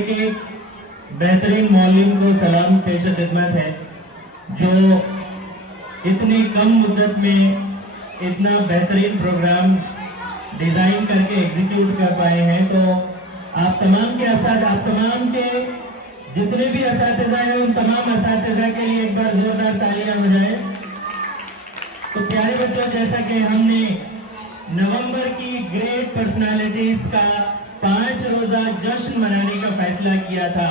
एक एक बेहतरीन मौलवी को सलाम पेश खिदमत है जो इतनी कम मुद्दत में इतना बेहतरीन प्रोग्राम डिजाइन करके एग्जीक्यूट कर पाए हैं। तो आप तमाम के जितने भी असातिज़ा हैं उन तमाम असातिज़ा के लिए एक बार जोरदार तालियां बजाएं। तो प्यारे बच्चों, जैसा कि हमने नवंबर की ग्रेट पर्सनालिटीज का 5 रोजा जश्न मनाने का फैसला किया था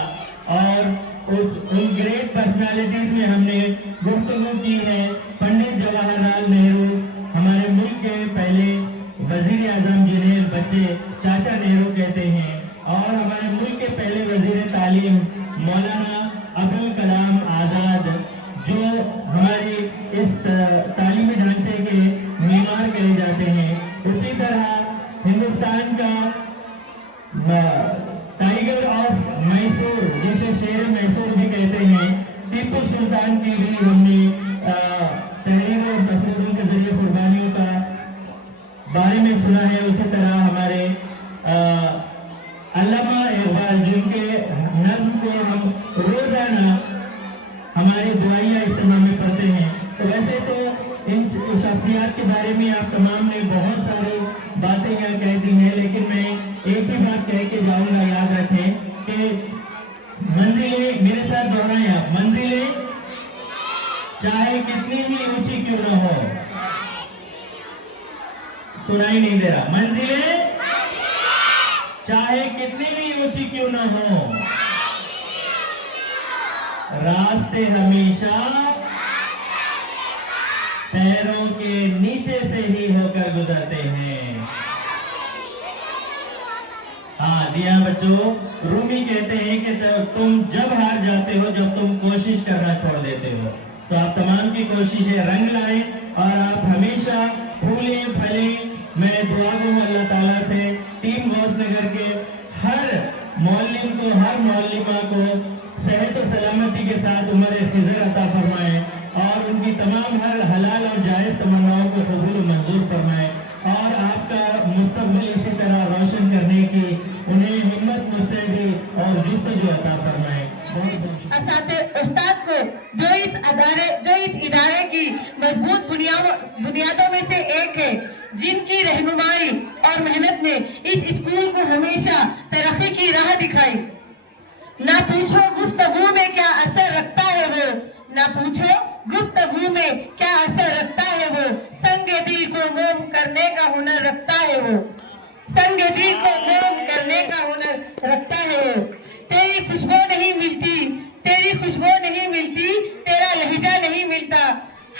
और उन ग्रेट पर्सनालिटीज में हमने गुफ्तगू की है पंडित जवाहरलाल नेहरू, हमारे मुल्क के पहले वजीर आजम जिन्हें बच्चे चाचा नेहरू कहते हैं, और हमारे मुल्क के पहले वजीर तालीम मौलाना अबुल कलाम आजाद, जो हमारे इस तालीमी ढांचे के मीमार कहे जाते हैं। उसी तरह हिंदुस्तान का टाइगर ऑफ मैसूर, जिसे शेर मैसूर भी कहते हैं, टीपू सुल्तान की भी हमने तहरीर और तफरीरों के जरिए कुर्बानियों का बारे में सुना है। उसी तरह हमारे अल्लामा इकबाल, जिनके नज़्म को हम रोजाना हमारे दुआइया इज्तिमा में पढ़ते हैं। तो वैसे तो इन शख्सियत के बारे में आप तमाम ने बहुत सारी बातें यहाँ कह दी हैं, लेकिन मैं एक ही बात कह के जाऊंगा, याद रखें कि मंजिलें, मेरे साथ दोहराएं आप, मंजिलें चाहे कितनी भी ऊंची क्यों ना हो, सुनाई नहीं दे रहा, मंजिलें चाहे कितनी भी ऊंची क्यों ना हो, रास्ते हमेशा पैरों के नीचे से ही होकर गुजरते हैं। हाँ जी हाँ बच्चों, रूमी कहते हैं कि तुम जब हार जाते हो जब तुम कोशिश करना छोड़ देते हो। तो आप तमाम की कोशिशें रंग लाएं और आप हमेशा फूले फले। मैं दुआ करूं अल्लाह ताला से टीम गौसनगर के हर मौलिम को, हर मौलिमा को सेहत और सलामती के साथ उम्र खिज़र अता फरमाए और उनकी तमाम हर हलाल और जायज़ तमन्नाओं को कबूल मंजूर फरमाए और आपका मुस्तकबिल इसी तरह रोशन करने की उन्हें हिम्मत, मुस्तैदी और जुस्तजू अता फरमाए। उस्ताद को जो इस इदारे की मजबूत बुनियादों में से एक है, जिनकी रहनुमाई और मेहनत ने इस स्कूल को हमेशा तरक्की की राह दिखाई। ना पूछो गुफ्तगू में क्या असर रखता है वो, ना पूछो गुफ्तगू में क्या असर रखता है वो, संगे दिल को मोम करने का हुनर रखता है वो, संगे दिल को मोम करने का हुनर रखता है वो। तेरी खुशबू नहीं मिलती, तेरी खुशबू नहीं मिलती, तेरा लहजा नहीं मिलता,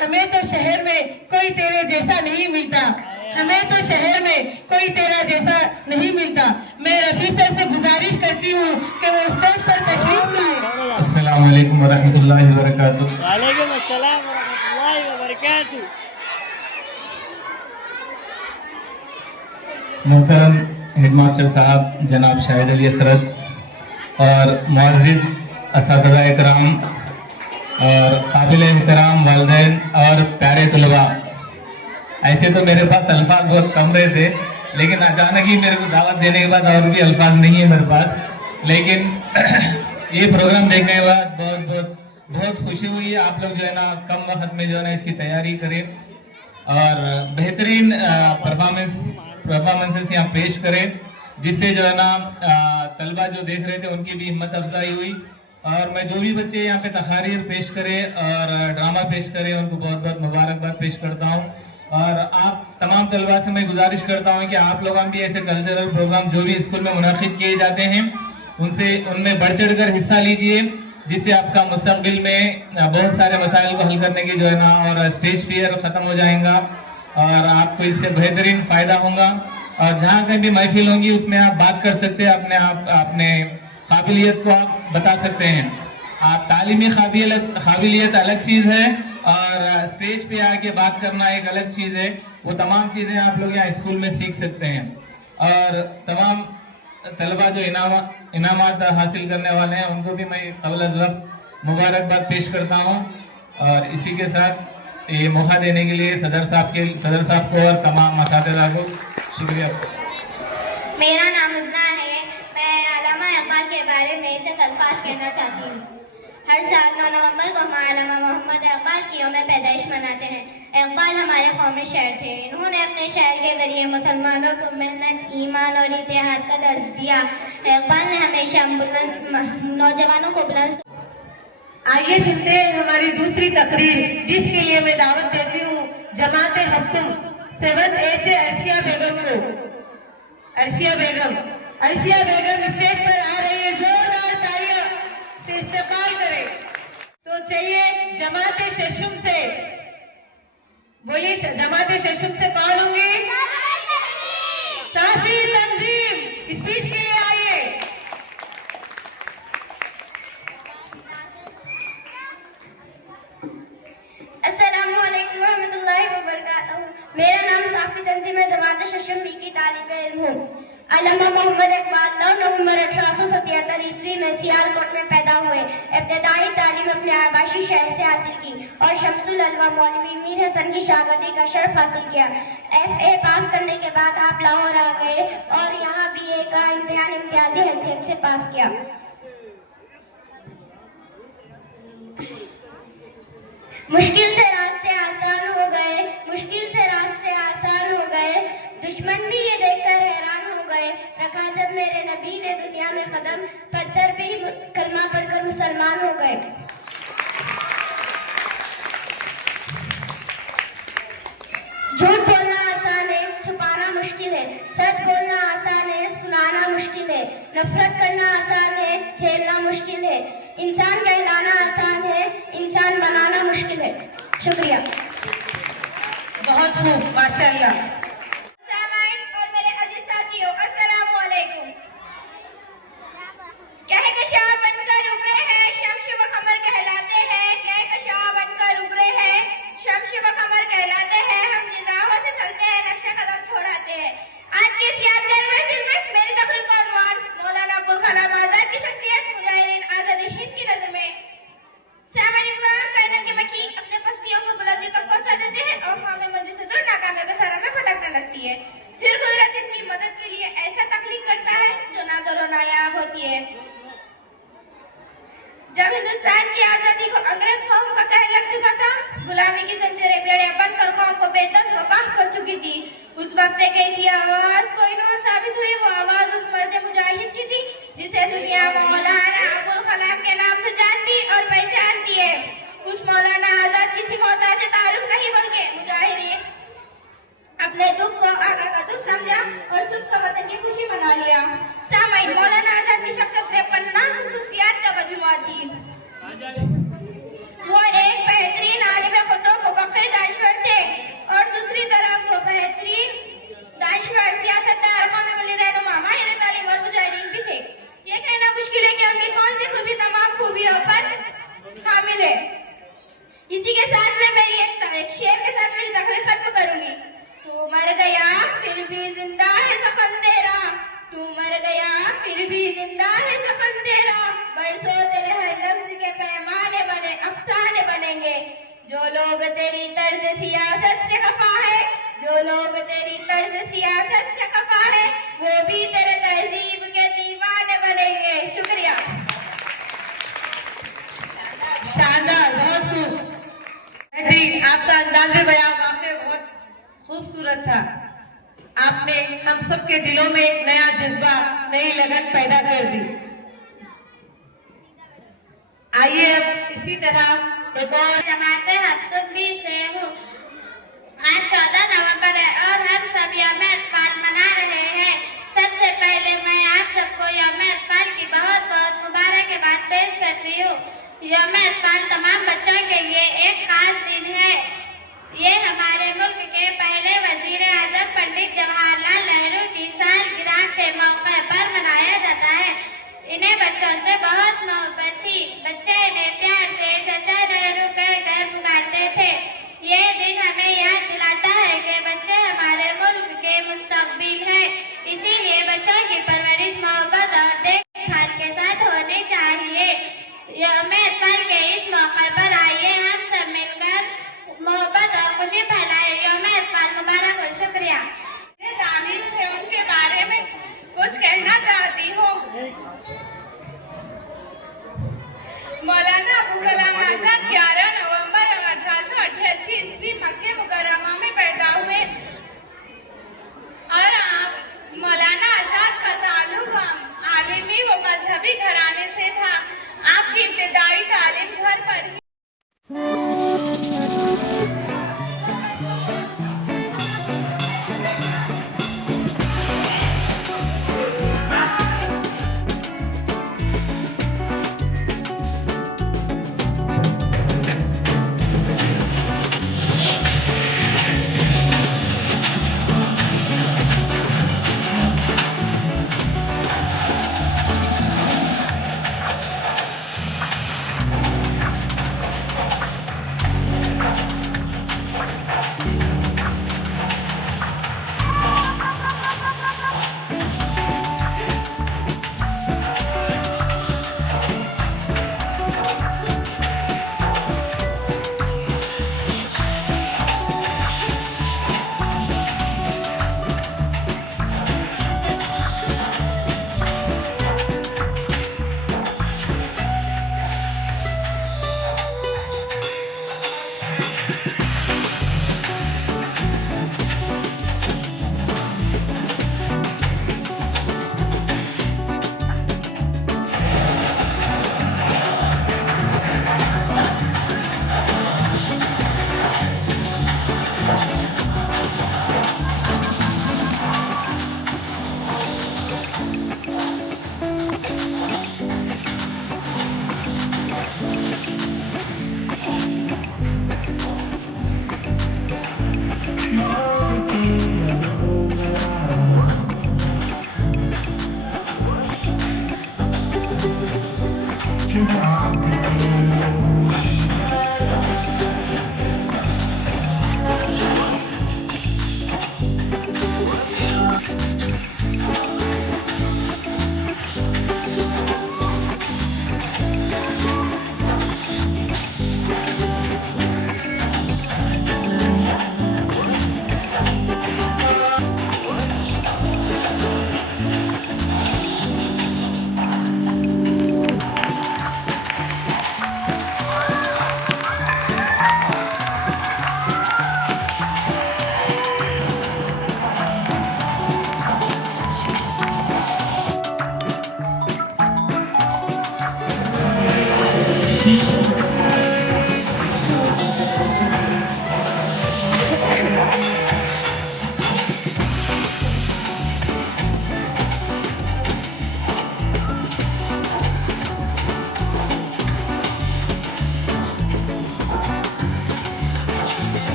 हमें तो शहर में कोई तेरे जैसा नहीं मिलता, हमें तो शहर में कोई तेरा जैसा नहीं मिलता। मैं रफी सर से गुजारिश करती हूँ कि वो स्टेज पर तशरीफ लाए। अस्सलाम वालेकुम वरहमतुल्लाहि वबरकातुहू। वालेकुम अस्सलाम वरहमतुल्लाहि वबरकातुहू। मोहतरम हेडमास्टर साहब जनाब शाहिद अली असरद और मुअज़्ज़िज़ असातिज़ा इकराम और काबिल एहतराम वालिदैन और प्यारे तलबा, ऐसे तो मेरे पास अल्फाज बहुत कम रहे थे, लेकिन अचानक ही मेरे को दावत देने के बाद और भी अल्फाज नहीं है मेरे पास। लेकिन ये प्रोग्राम देखने के बाद बहुत खुशी हुई है। आप लोग जो है ना कम वक्त में जो है ना इसकी तैयारी करें और बेहतरीन परफॉर्मेंसेस यहाँ पेश करें, जिससे जो है ना तलबा जो देख रहे थे उनकी भी हिम्मत अफजाई हुई। और मैं जो भी बच्चे यहाँ पे तकारीर पेश करें और ड्रामा पेश करें उनको बहुत बहुत मुबारकबाद पेश करता हूँ। और आप तमाम तलबा से मैं गुजारिश करता हूँ कि आप लोग भी ऐसे कल्चरल प्रोग्राम जो भी स्कूल में मुनाकिद किए जाते हैं उनमें बढ़ चढ़ कर हिस्सा लीजिए, जिससे आपका मुस्तकबिल में बहुत सारे मसाइल को हल करने की जो है ना और स्टेज फियर खत्म हो जाएगा और आपको इससे बेहतरीन फायदा होगा। और जहाँ कहीं भी महफिल होंगी उसमें आप बात कर सकते हैं, अपने काबिलियत को आप बता सकते हैं। आप तालीमी काबिलियत अलग चीज है और स्टेज पे आके बात करना एक अलग चीज है। वो तमाम चीजें आप लोग यहाँ स्कूल में सीख सकते हैं। और तमाम तलबा जो इनामात हासिल करने वाले हैं उनको भी मैं क़ब्ल अज़ वक्त मुबारकबाद पेश करता हूँ। और इसी के साथ ये मौका देने के लिए सदर साहब को और तमाम असातिज़ा को शुक्रिया। मेरा नाम उजना है। मैं अल्लामा इकबाल के बारे में कहना चाहती हूँ। हर साल 9 नवंबर को हमारे अल्लामा मोहम्मद इकबाल की यौम पैदाइश मनाते हैं। इकबाल हमारे कौमी शायर थे। इन्होंने अपने शायर के जरिए मुसलमानों को मेहनत, ईमान और इत्तेहाद का दर्ज दिया। इकबाल ने हमेशा नौजवानों को बुलंद। आइए सुनते हैं हमारी दूसरी तकरीर, जिसके लिए मैं दावत देती हूँ जमाते हफ्तुम 7A से अर्शिया बेगम को। अर्शिया बेगम स्टेज पर आ रही है, जोरदार तालियां से इस्तकबाल करें। तो चलिए जमाते शशुम से बोलिए, जमाते शशुम से कौन होंगे? साफी तंजीम स्पीच के लिए आइए। अस्सलामुअलैकुम रहमतुल्लाहि व बरकातहू। मेरा नाम साफी तंजीम है, जमात शशुम बी की तालिबे इल्म हूँ। अल्लामा मोहम्मद इकबाल 9 नवंबर 1877 ईस्वी में सियालकोट में पैदा हुए। इब्तदाई तालीम अपने आबाशी शहर से हासिल की और शमसुल अलवा मौलवी मीर हसन की शागिर्दी का शर्फ हासिल किया। FA पास करने के बाद आप लाहौर आ गए और यहाँ BA का इम्तिहान इम्तियाजी हैसियत से पास किया। मुश्किल से रास्ते आसान हो गए, दुश्मन भी ये देखकर हैरान हो गए। रखा जब मेरे नबी ने दुनिया में कदम, पत्थर भी कलमा पढ़कर मुसलमान हो गए। झूठ बोलना आसान है, छुपाना मुश्किल है। सच बोलना आसान है, सुनाना मुश्किल है। नफरत करना आसान है, झेलना मुश्किल है। इंसान कहलाना आसान है, इंसान बनाना मुश्किल है। शुक्रिया। बहुत खूब, माशाल्लाह। और मेरे अजीज साथियों, अस्सलामु अलैकुम। क्या है कशाफ बनकर उभरे हैं, शम्स व कमर कहलाते हैं। क्या है कशाफ बनकर उभरे हैं, शम्स व कमर कहलाते हैं। हम जिन राहों से चलते हैं, नक्शा कदम छोड़ाते हैं। आज की इस यादगार महफिल में मेरी तकरीर का उन्वान मौलाना अब्दुल कलाम आजाद की शख्सियत, मुजाहिरीन आजादी हिंद की नजर में सामान्य कायनात के मकी अपने पस्तियों को बुलंदी तक पहुंचा देते हैं और हमें मंजिल से दूर नाकामी का सारा में भटकने लगती है। फिर कुदरत इनकी मदद के लिए ऐसा तकलीफ करता है जो नादर और नायाब होती है। जब हिंदुस्तान की आजादी को अंग्रेज कौम का कहर लग चुका था, गुलामी की जंजीरें बेड़ियां बनकर कौम को बेदस व बाह कर चुकी थी, उस वक्त एक ऐसी आवाज को इन्होंने साबित हुई। वो आवाज उस मर्द मुजाहिद की थी जिसे दुनिया मौलाना अब्दुल कलाम के नाम से जानती और पहचानती है। उस मौलाना आजाद किसी मोहताज तारुफ नहीं बल्कि मुजाहिरीन अपने दुख को आका का दुख समझा और सुख का वतन की खुशी मना लिया। सामाईन, मौलाना आजाद की शख्सियत में 50 खुसूसियात का मजमुआ थी। वो एक बेहतरीन आलिम खुतूब मुफक्किर दानिश्वर थे और दूसरी तरफ वो बेहतरीन दानिश्वर, सियासतदार, कौमी वली रहनुमा, माहिर तालीम और मुजाहिरीन भी थे। ये कहना मुश्किल है कि उनकी कौन सी खूबी तमाम खूबियों पर हामिल है। इसी के साथ मैं मेरी एक शेर के साथ मेरी तकरीर खत्म करूंगी। तू मर गया फिर भी जिंदा है सफन तेरा, तू मर गया फिर भी जिंदा है सफन तेरा। बरसों तेरे हर लफ्ज के पैमाने बने अफसाने बनेंगे। जो लोग तेरी तर्ज सियासत से खफा है, जो लोग तेरी तर्ज सियासत से खफा है, वो भी तेरे तहजीब के दीवाने बनेंगे। शुक्रिया। शानदार, बहुत खूब, बेहतरीन। आपका अंदाज़े बयां वाकई बहुत खूबसूरत था। आपने हम सब के दिलों में एक नया जज्बा, नई लगन पैदा कर दी। आइए अब इसी तरह एक और जमाते हफ्तुबी से हूँ। आज 14 नवंबर है और हम सब यौम इक़बाल मना रहे हैं। सबसे पहले मैं आप सबको यौम इक़बाल की बहुत बहुत मुबारकबाद पेश करती हूँ। यौम इक़बाल तमाम बच्चों के लिए एक खास दिन है। ये हमारे मुल्क के पहले वजीर आजम पंडित जवाहरलाल नेहरू की सालगिरह के मौके पर मनाया जाता है। इन्हें बच्चों से बहुत मोहब्बत थी। बच्चे इन्हें प्यार से चाचा नेहरू कहकर पुकारते थे। ये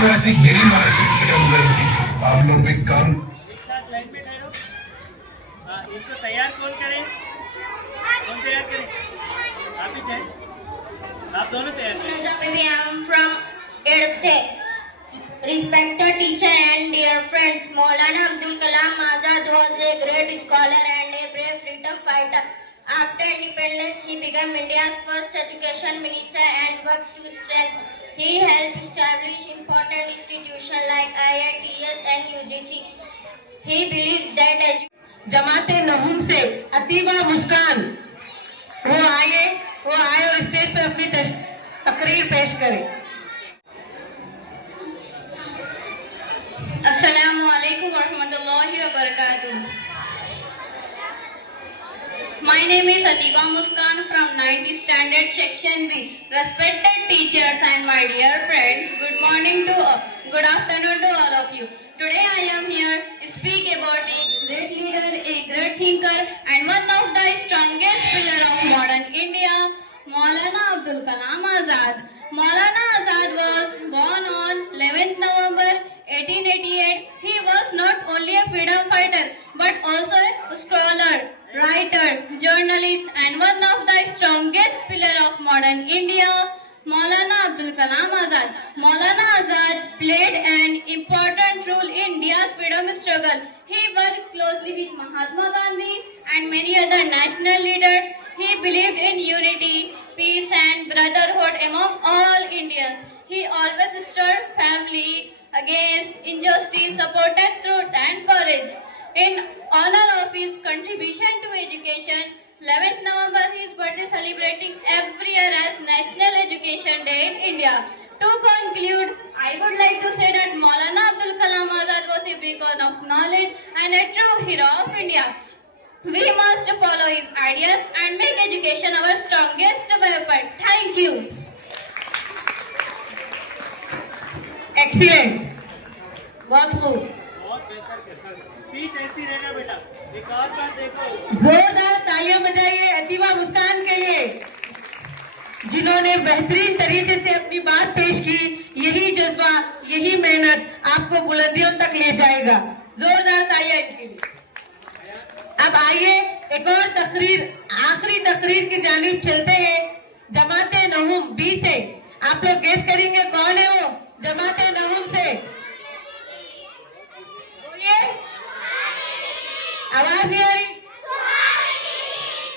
तो ऐसी मेरी मानसिक के अंदर थी, आप लोग भी काम एक साथ लाइन में ठहरो। हाँ, इसको तैयार कौन करे? कौन तैयार करे? आप ही चाहे, आप दोनों तैयार करें। I am from 8th. Respected teacher and dear friends, Maulana Abdul Kalam Azad was a great scholar and a brave freedom fighter. After independence, he became India's first education minister and worked to strengthen. He helped establish important institutions like IITS and UGC. He believed that जमाते नहुम से अतीबा मुस्कान वो आए और stage पर अपनी तकरीर पेश करें। Assalamu alaikum warahmatullahi wabarakatuh. My name is Atiba Muskan from 9th Standard Section B. Respected teachers and my dear friends, good morning to all. Good afternoon to all of you. Today I am here to speak about a great leader, a great thinker and one of the strongest pillars of modern India, Maulana Abdul Kalam Azad. Maulana Azad was born on 11th November 1888. He was not only a freedom fighter but also a scholar, writer, journalist and one of the strongest pillars of modern India, Maulana Abdul Kalam Azad. Maulana Azad played an important role in India's freedom struggle. He worked closely with Mahatma Gandhi and many other national leaders. He believed in unity, peace and brotherhood among all Indians. He always stood family against injustice, supported truth and courage. In honor of his contribution to education, 11th November his birthday celebrating every year as National Education Day in India. To conclude, I would like to say that Maulana Abdul Kalam Azad was a beacon of knowledge and a true hero of India. We must follow his ideas and make education our strongest weapon. Thank you. Excellent, बहुत खूब। बहुत बेहतर speech ऐसी रहना बेटा। एक और बार देखो, जोरदार तालियां बजाइए अतीबा मुस्कान के लिए, जिन्होंने बेहतरीन तरीके से अपनी बात पेश की। यही जज्बा, यही मेहनत आपको बुलंदियों तक ले जाएगा। जोरदार तालियां इनके लिए। अब आइए एक और तकरीर, आखिरी तकरीर की जानिब चलते हैं। जमाते नहुम बी से आप लोग गेस करेंगे कौन है वो? जमाते नहुम से बोलिए, आवाज नहीं आ रही।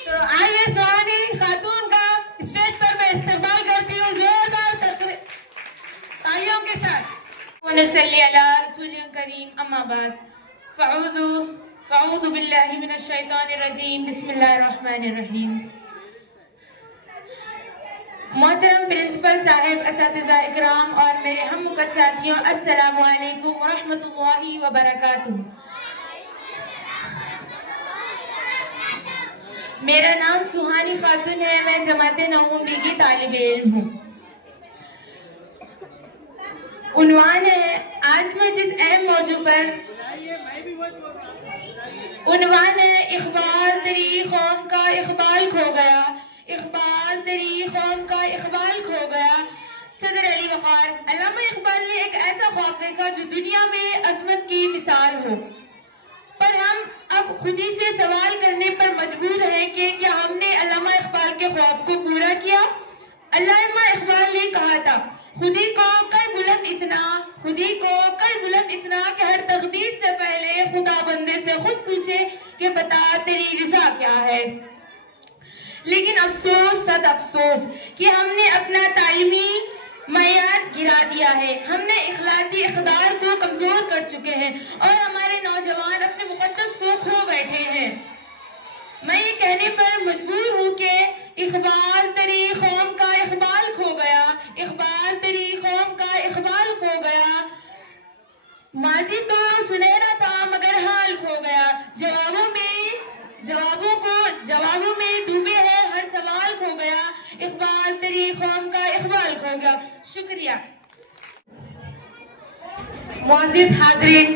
तो आइए सुहानी खातून का स्टेज पर मैं इस्तेमाल करती हूँ जोरदार तालियों के साथ। वनसल्ली अला रसूलिल करीम अम्मा बाद फ़अऊज़ु बिल्लाहि मिनश शैतानिर रजीम बिस्मिल्लाहिर रहमानिर रहीम। मोहतरम प्रिंसिपल साहब, असातिज़ा इकराम और मेरे हम मुक़द्दस साथियों, अस्सलामु अलैकुम व रहमतुल्लाहि व बरकातुहू। मेरा नाम सुहानी खातून है, मैं जमाते नहुम बी की तालिब इल्म हूँ। उन्वान है, आज मैं जिस अहम मौजू पर उन्वान है, इक़बाल तरी कौम का इक़बाल खो गया, इक़बाल तरी कौम का इक़बाल खो गया। सदर अली वक़ार, अल्लामा इक़बाल ने एक ऐसा ख्वाब देखा जो दुनिया में अज़मत की मिसाल हो, पर हम अब खुदी से सवाल करने पर मजबूर हैं कि क्या हमने अल्लामा इक़बाल के ख्वाब को पूरा किया? अल्लामा इक़बाल ने कहा था, खुदी को कर बुलंद इतना, खुदी को कर बुलंद इतना कि हर तकदीर से पहले खुदा बंदे से खुद पूछे कि बता तेरी रिज़ा क्या है। लेकिन अफसोस, सद अफसोस कि हमने अपना तालीमी मयार गिरा दिया है, हमने इखलाकी इक़दार को कमजोर कर चुके हैं और हमारे नौजवान अपने मुक़द्दस को खो बैठे हैं। मैं ये कहने पर मजबूर हूँ कि इक़बाल तरी कौम का इक़बाल खो गया, इक़बाल तरी कौम का इक़बाल खो गया। माजी तो सुनहरा था मगर हाल खो गया, जवाबों में डूबे हैं, हर सवाल खो गया, इक़बाल तरी कौम का इक़बाल खो गया। शुक्रिया। मोअज़्ज़िज़ हाज़रीन,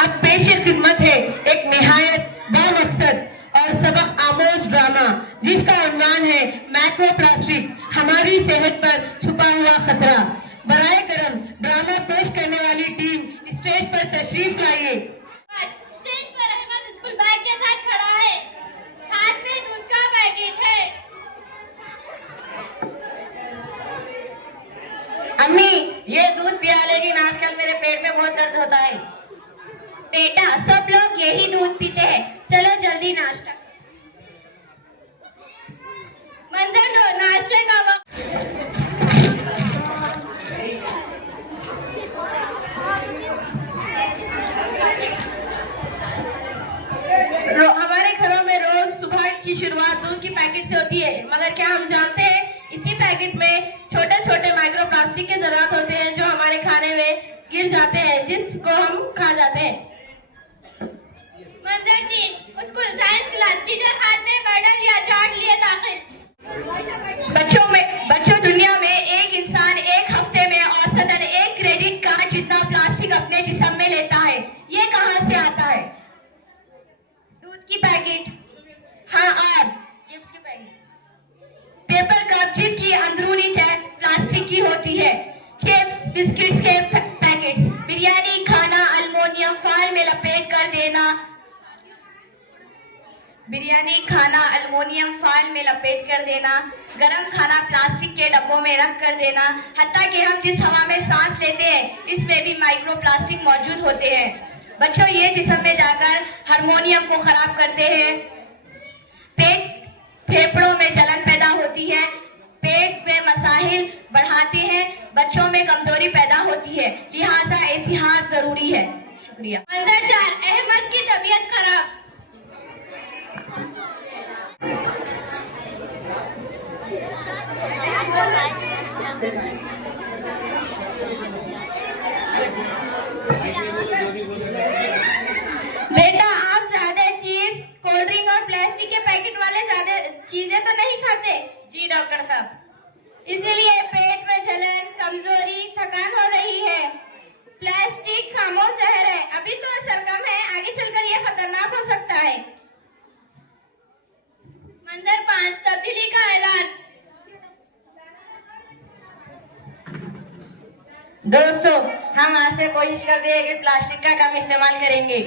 अब पेश खिदमत है एक निहायत बामकसद और सबक आमोज ड्रामा जिसका उन्वान है माइक्रोप्लास्टिक, हमारी सेहत पर छुपा हुआ खतरा। बराए करम ड्रामा पेश पेश करने वाली टीम स्टेज पर तशरीफ लाइए। स्टेज पर अहमद स्कूल बैग के साथ खड़ा है, हाथ में दूध का पैकेट है। अम्मी, ये दूध पिया लेकिन आजकल मेरे पेट में बहुत दर्द होता है। बेटा, सब लोग यही दूध पीते हैं, चलो जल्दी नाश्ता। मंजर दो, नाश्ते का वक्त। हमारे घरों में रोज सुबह की शुरुआत दूध की पैकेट से होती है, मगर क्या हम जानते हैं इसी पैकेट में छोटे छोटे माइक्रो प्लास्टिक के जरूरत होते हैं जो हमारे खाने में गिर जाते हैं, जिसको हम खा जाते हैं। मंजर 3, स्कूल साइंस क्लास। टीचर हाथ में मॉडल या चार्ट लिए दाखिल। बच्चों, दुनिया में एक इंसान एक हफ्ते में औसतन 1 क्रेडिट कार्ड जितना प्लास्टिक अपने जिस्म में लेता है। ये कहाँ से आता है? दूध की पैकेट, हाँ, और चिप्स की पैकेट, पेपर कप जिनकी अंदरूनी टैग प्लास्टिक की होती है, चिप्स, बिस्किट्स के पैकेट्स, बिरयानी खाना अल्युमिनियम फॉइल में लपेट कर देना, गरम खाना प्लास्टिक के डब्बों में रख कर देना, हत्ता कि हम जिस हवा में सांस लेते हैं इसमें भी माइक्रो प्लास्टिक मौजूद होते हैं। बच्चों, ये जिस्म में जाकर हार्मोनियम को खराब करते हैं, फेफड़ों में जलन पैदा होती है, पेट में मसाइल बढ़ाते हैं, बच्चों में कमजोरी पैदा होती है, लिहाजा एहतियात जरूरी है। शुक्रिया। मंजर 4, अहमद की तबीयत खराब। बेटा, आप ज्यादा चिप्स, कोल्ड ड्रिंक और प्लास्टिक के पैकेट वाले ज्यादा चीजें तो नहीं खाते? जी डॉक्टर साहब। इसीलिए पेट में जलन, कमजोरी, थकान हो रही है। प्लास्टिक खामोश जहर है, अभी तो असर कम है, आगे चलकर यह खतरनाक हो सकता है। मंजर 5, तब्दीली का ऐलान। दोस्तों, हम आज से कोशिश करते हैं कि प्लास्टिक का कम इस्तेमाल करेंगे।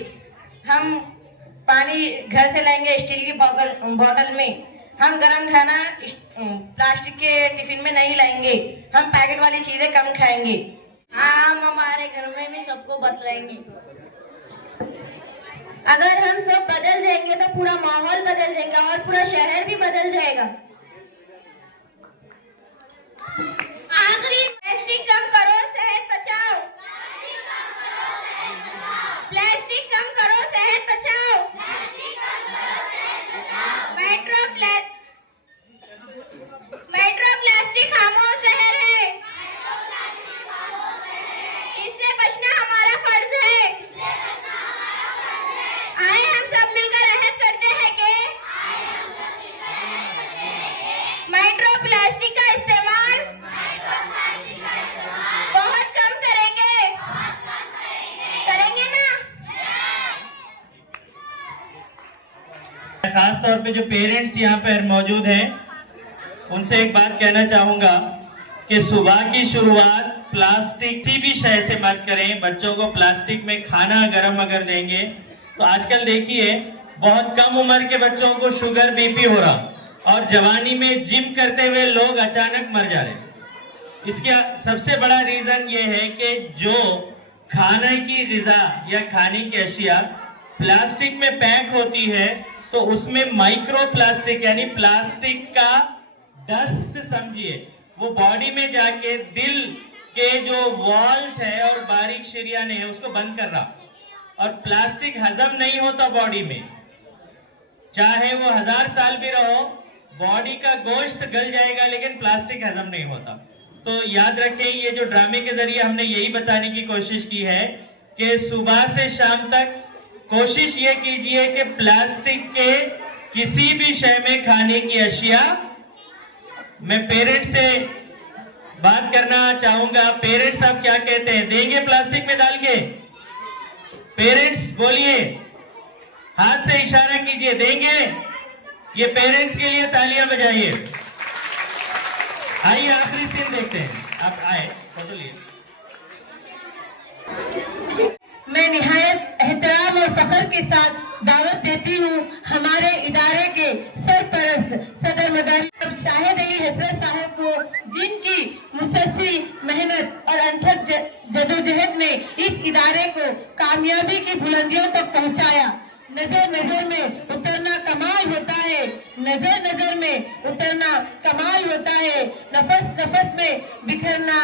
हम पानी घर से लाएंगे स्टील की बोतल में। हम गरम खाना प्लास्टिक के टिफिन में नहीं लाएंगे। हम पैकेट वाली चीजें कम खाएंगे। हम हमारे घर में भी सबको बतलाएंगे। अगर हम सब बदल जाएंगे तो पूरा माहौल बदल जाएगा और पूरा शहर भी बदल जाएगा। आखिरी, प्लास्टिक कम करो, सेहत बचाओ। प्लास्टिक कम करो, सेहत बचाओ। मेट्रो प्लास्टिक खामोश जहर है, इससे बचना हमारा फर्ज है। आए हम सब मिलकर अहद करते हैं कि मेट्रो प्लास्टिक का इस्तेमाल बहुत कम करेंगे ना? खास तौर पे जो पेरेंट्स यहाँ पर मौजूद हैं उनसे एक बात कहना चाहूंगा कि सुबह की शुरुआत प्लास्टिक की भी शय से मत करें। बच्चों को प्लास्टिक में खाना गरम अगर देंगे तो आजकल देखिए बहुत कम उम्र के बच्चों को शुगर बीपी हो रहा और जवानी में जिम करते हुए लोग अचानक मर जा रहे। इसका सबसे बड़ा रीजन ये है कि जो खाने की ग़िज़ा या खाने की अशिया प्लास्टिक में पैक होती है तो उसमें माइक्रो प्लास्टिक यानी प्लास्टिक का डस्ट समझिए वो बॉडी में जाके दिल के जो वॉल्स है और बारीक शरीयान है उसको बंद कर रहा और प्लास्टिक हजम नहीं होता बॉडी में, चाहे वो 1000 साल भी रहो बॉडी का गोश्त गल जाएगा लेकिन प्लास्टिक हजम नहीं होता। तो याद रखें, ये जो ड्रामे के जरिए हमने यही बताने की कोशिश की है कि सुबह से शाम तक कोशिश ये कीजिए कि प्लास्टिक के किसी भी शय में खाने की अशिया, मैं पेरेंट्स से बात करना चाहूंगा। पेरेंट्स आप क्या कहते हैं, देंगे प्लास्टिक में डाल के? पेरेंट्स बोलिए, हाथ से इशारा कीजिए, देंगे? ये पेरेंट्स के लिए तालियां बजाइए। आइए आखिरी सीन देखते हैं। आप आए, फोटो लिए। मैं निहायत एहतराम और फख्र के साथ दावत देती हूँ हमारे इदारे के सरपरस्त सदर मदारी शाहिद अली हसरत साहब को, जिनकी मुसलसल मेहनत और अथक जदोजहद ने इस इदारे को कामयाबी की बुलंदियों तक पहुँचाया। नजर नजर में उतरना कमाल होता है, नजर नजर में उतरना कमाल होता है, नफस नफस में बिखरना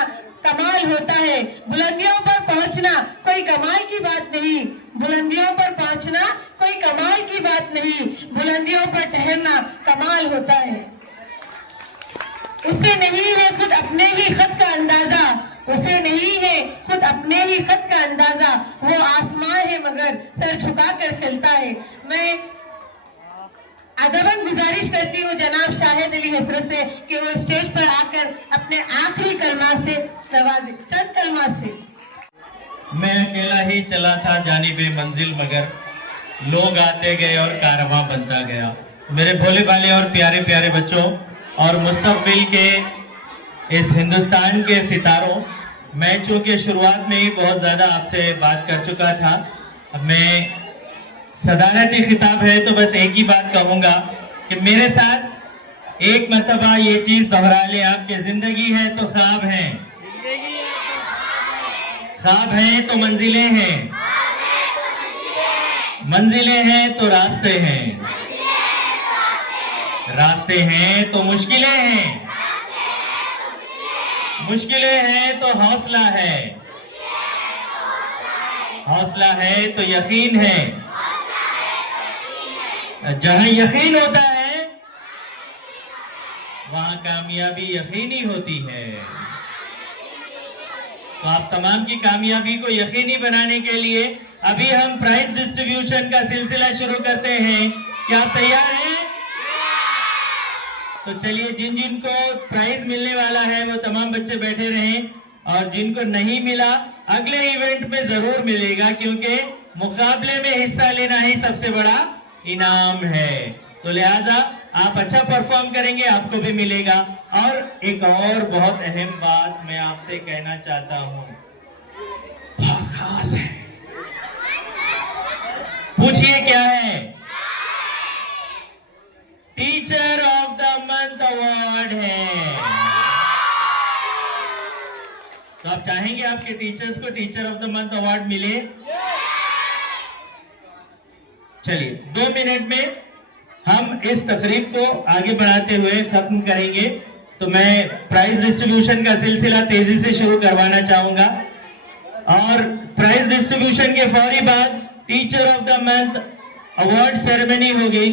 कमाल होता है। बुलंदियों पर पहुंचना कोई कमाल की बात नहीं, बुलंदियों पर पहुंचना कोई कमाल की बात नहीं, बुलंदियों पर ठहरना कमाल होता है। उसे नहीं है खुद अपने ही खत का अंदाजा, उसे नहीं है खुद अपने ही खत का अंदाजा, वो आसमान है मगर सर झुका कर चलता है। मैं अदबन गुजारिश करती हूँ जनाब शाहिद अली हसरत से कि वो स्टेज पर आकर अपने आखिरी कलमा से नवाजे, चंद कलमा से। मैं अकेला ही चला था जानिबे मंजिल, मगर लोग आते गए और कारवां बनता गया। मेरे भोले भाले और प्यारे प्यारे बच्चों और मुस्तकबिल के इस हिंदुस्तान के सितारों, मैं चूंकि शुरुआत में ही बहुत ज्यादा आपसे बात कर चुका था, अब मैं सदारती खिताब है तो बस एक ही बात कहूंगा कि मेरे साथ एक मर्तबा ये चीज दोहरा ले आप कि जिंदगी है तो ख्वाब है, ख्वाब है तो मंजिलें हैं, मंजिलें हैं तो रास्ते हैं, रास्ते हैं तो मुश्किलें हैं, मुश्किलें हैं तो हौसला है, हौसला है तो यकीन है। जहां यकीन होता है वहां कामयाबी यकीनी होती है। तो आप तमाम की कामयाबी को यकीनी बनाने के लिए अभी हम प्राइज डिस्ट्रीब्यूशन का सिलसिला शुरू करते हैं। क्या आप तैयार हैं? तो चलिए, जिन जिन को प्राइज मिलने वाला है वो तमाम बच्चे बैठे रहें, और जिनको नहीं मिला अगले इवेंट में जरूर मिलेगा, क्योंकि मुकाबले में हिस्सा लेना ही सबसे बड़ा इनाम है। तो लिहाजा आप अच्छा परफॉर्म करेंगे, आपको भी मिलेगा। और एक और बहुत अहम बात मैं आपसे कहना चाहता हूं, बहुत खास है। पूछिए क्या है? Teacher of the month award है। तो आप चाहेंगे आपके टीचर्स को teacher of the month award मिले? चलिए, 2 मिनट में हम इस तकरीब को आगे बढ़ाते हुए खत्म करेंगे। तो मैं प्राइज डिस्ट्रीब्यूशन का सिलसिला तेजी से शुरू करवाना चाहूंगा, और प्राइज डिस्ट्रीब्यूशन के फौरी बाद teacher of the month award ceremony होगी।